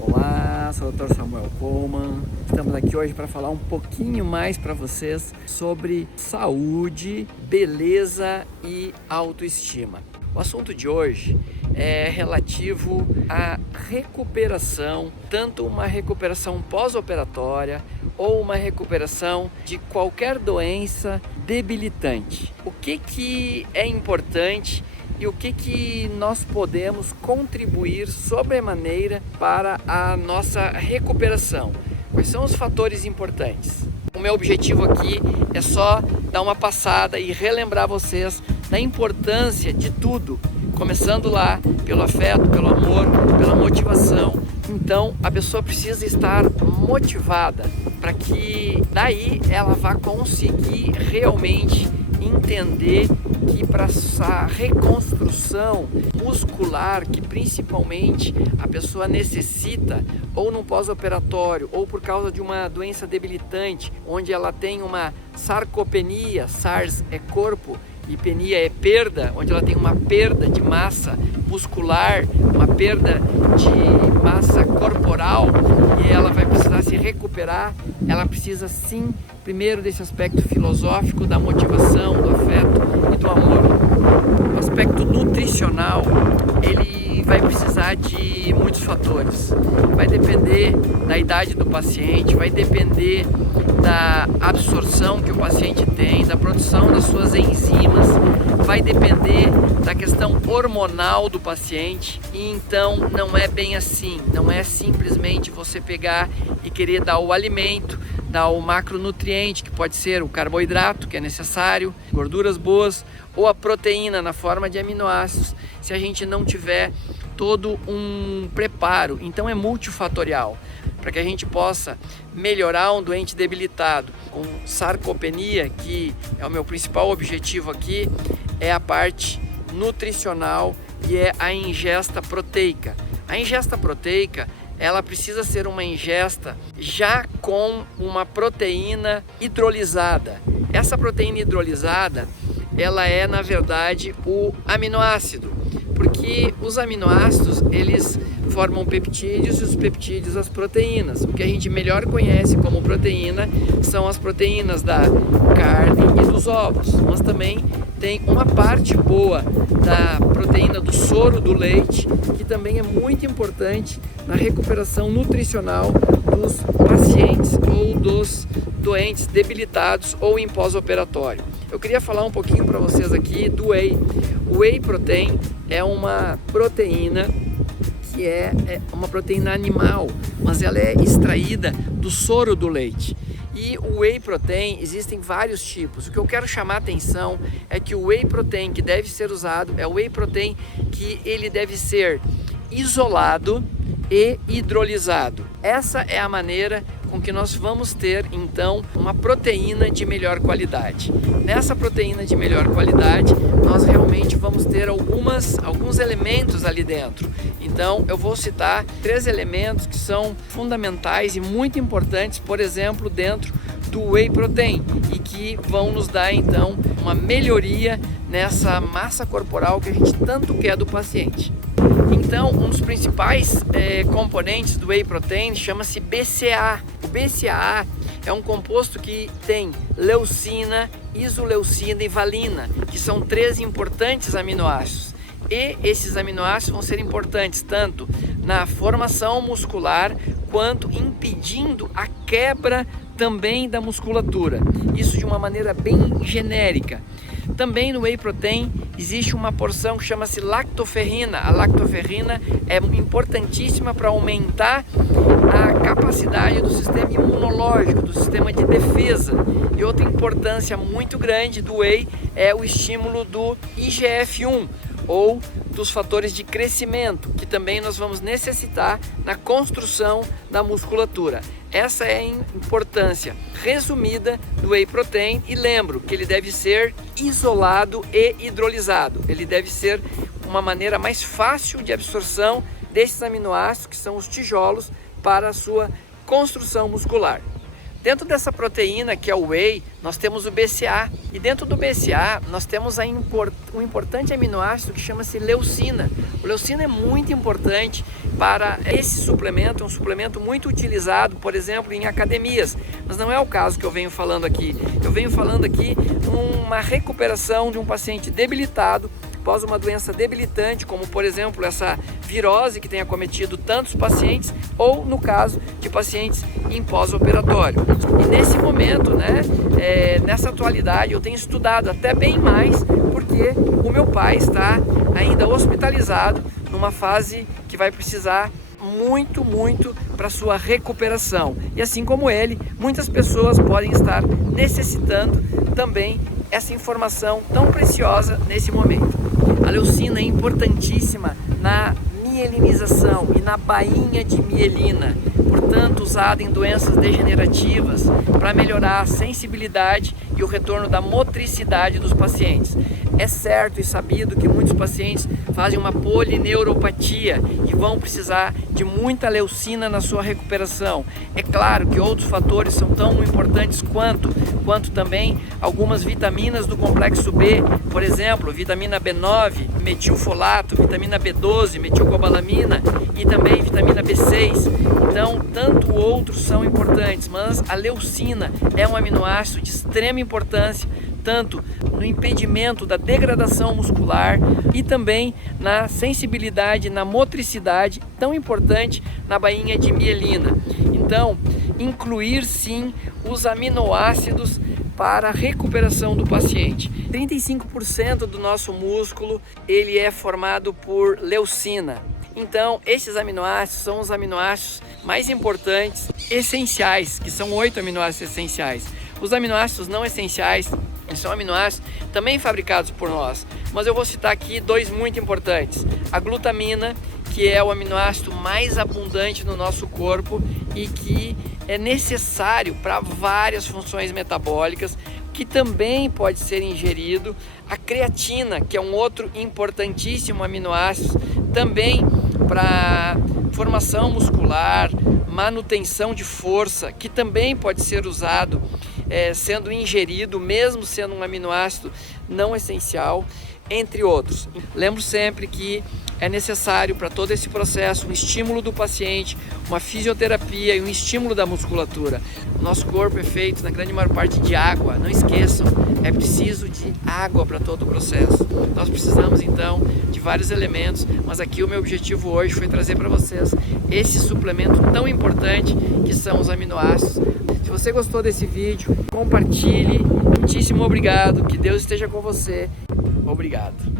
Olá, sou o Dr. Samuel Coleman. Estamos aqui hoje para falar um pouquinho mais para vocês sobre saúde, beleza e autoestima. O assunto de hoje é relativo à recuperação, tanto uma recuperação pós-operatória ou uma recuperação de qualquer doença debilitante. O que é importante e o que nós podemos contribuir sobremaneira para a nossa recuperação? Quais são os fatores importantes? O meu objetivo aqui é só dar uma passada e relembrar vocês da importância de tudo, começando lá pelo afeto, pelo amor, pela motivação. Então a pessoa precisa estar motivada para que daí ela vá conseguir realmente entender que para essa reconstrução muscular que principalmente a pessoa necessita, ou no pós-operatório, ou por causa de uma doença debilitante, onde ela tem uma sarcopenia, SARS é corpo e penia é perda, onde ela tem uma perda de massa muscular, uma perda de massa corporal, e ela vai precisar se recuperar. Ela precisa sim, primeiro, desse aspecto filosófico, da motivação, do afeto e do amor. O aspecto nutricional, ele vai precisar de muitos fatores. Vai depender da idade do paciente, vai depender da absorção que o paciente tem, da produção das suas enzimas, vai depender da questão hormonal do paciente. E então não é bem assim, não é simplesmente você pegar e querer dar o alimento, dar o macronutriente, que pode ser o carboidrato, que é necessário, gorduras boas, ou a proteína na forma de aminoácidos, se a gente não tiver todo um preparo. Então é multifatorial. Para que a gente possa melhorar um doente debilitado com sarcopenia, que é o meu principal objetivo aqui, é a parte nutricional e é a ingesta proteica. A ingesta proteica, ela precisa ser uma ingesta já com uma proteína hidrolisada. Essa proteína hidrolisada, ela é na verdade o aminoácido, porque os aminoácidos eles formam peptídeos e os peptídeos as proteínas. O que a gente melhor conhece como proteína são as proteínas da carne e dos ovos, mas também tem uma parte boa da proteína do soro do leite, que também é muito importante na recuperação nutricional dos pacientes ou dos doentes debilitados ou em pós-operatório. Eu queria falar um pouquinho para vocês aqui do whey. O whey protein é uma proteína que é uma proteína animal, mas ela é extraída do soro do leite. E o whey protein, existem vários tipos. O que eu quero chamar a atenção é que o whey protein que deve ser usado é o whey protein que ele deve ser isolado e hidrolisado. Essa é a maneira com que nós vamos ter então uma proteína de melhor qualidade. Nessa proteína de melhor qualidade, nós realmente vamos ter alguns elementos ali dentro. Então eu vou citar 3 elementos que são fundamentais e muito importantes, por exemplo, dentro do whey protein, e que vão nos dar então uma melhoria nessa massa corporal que a gente tanto quer do paciente. Então, um dos principais componentes do whey protein chama-se BCAA. O BCAA é um composto que tem leucina, isoleucina e valina, que são 3 importantes aminoácidos. E esses aminoácidos vão ser importantes tanto na formação muscular quanto impedindo a quebra também da musculatura. Isso de uma maneira bem genérica. Também no whey protein existe uma porção que chama-se lactoferrina. A lactoferrina é importantíssima para aumentar a capacidade do sistema imunológico, do sistema de defesa. E outra importância muito grande do whey é o estímulo do IGF-1, ou dos fatores de crescimento, que também nós vamos necessitar na construção da musculatura. Essa é a importância resumida do whey protein, e lembro que ele deve ser isolado e hidrolisado. Ele deve ser uma maneira mais fácil de absorção desses aminoácidos, que são os tijolos, para a sua construção muscular. Dentro dessa proteína, que é o whey, nós temos o BCA. E dentro do BCA, nós temos um importante aminoácido que chama-se leucina. O leucina é muito importante para esse suplemento, é um suplemento muito utilizado, por exemplo, em academias. Mas não é o caso que eu venho falando aqui. Eu venho falando aqui uma recuperação de um paciente debilitado após uma doença debilitante, como por exemplo essa virose que tem acometido tantos pacientes, ou no caso de pacientes em pós-operatório. E nesse momento, nessa atualidade, eu tenho estudado até bem mais, porque o meu pai está ainda hospitalizado numa fase que vai precisar muito para sua recuperação. E assim como ele, muitas pessoas podem estar necessitando também essa informação tão preciosa nesse momento. A leucina é importantíssima na mielinização e na bainha de mielina, portanto usada em doenças degenerativas para melhorar a sensibilidade e o retorno da motricidade dos pacientes. É certo e sabido que muitos pacientes fazem uma polineuropatia e vão precisar de muita leucina na sua recuperação. É claro que outros fatores são tão importantes quanto também algumas vitaminas do complexo B, por exemplo, vitamina B9, metilfolato, vitamina B12, metilcobalamina e também vitamina B6. Então, tanto outros são importantes, mas a leucina é um aminoácido de extrema importância, tanto no impedimento da degradação muscular e também na sensibilidade, na motricidade, tão importante na bainha de mielina. Então, incluir sim os aminoácidos para a recuperação do paciente. 35% do nosso músculo ele é formado por leucina. Então, esses aminoácidos são os aminoácidos mais importantes, essenciais, que são 8 aminoácidos essenciais. Os aminoácidos não essenciais, eles são aminoácidos também fabricados por nós, mas eu vou citar aqui 2 muito importantes. A glutamina, que é o aminoácido mais abundante no nosso corpo e que é necessário para várias funções metabólicas, que também pode ser ingerido. A creatina, que é um outro importantíssimo aminoácido, também para formação muscular, manutenção de força, que também pode ser usado sendo ingerido, mesmo sendo um aminoácido não essencial, entre outros. Lembro sempre que é necessário para todo esse processo um estímulo do paciente, uma fisioterapia e um estímulo da musculatura. O nosso corpo é feito, na grande maior parte, de água. Não esqueçam, é preciso de água para todo o processo. Nós precisamos então de vários elementos, mas aqui o meu objetivo hoje foi trazer para vocês esse suplemento tão importante que são os aminoácidos. Se você gostou desse vídeo, compartilhe. Muitíssimo obrigado, que Deus esteja com você. Obrigado.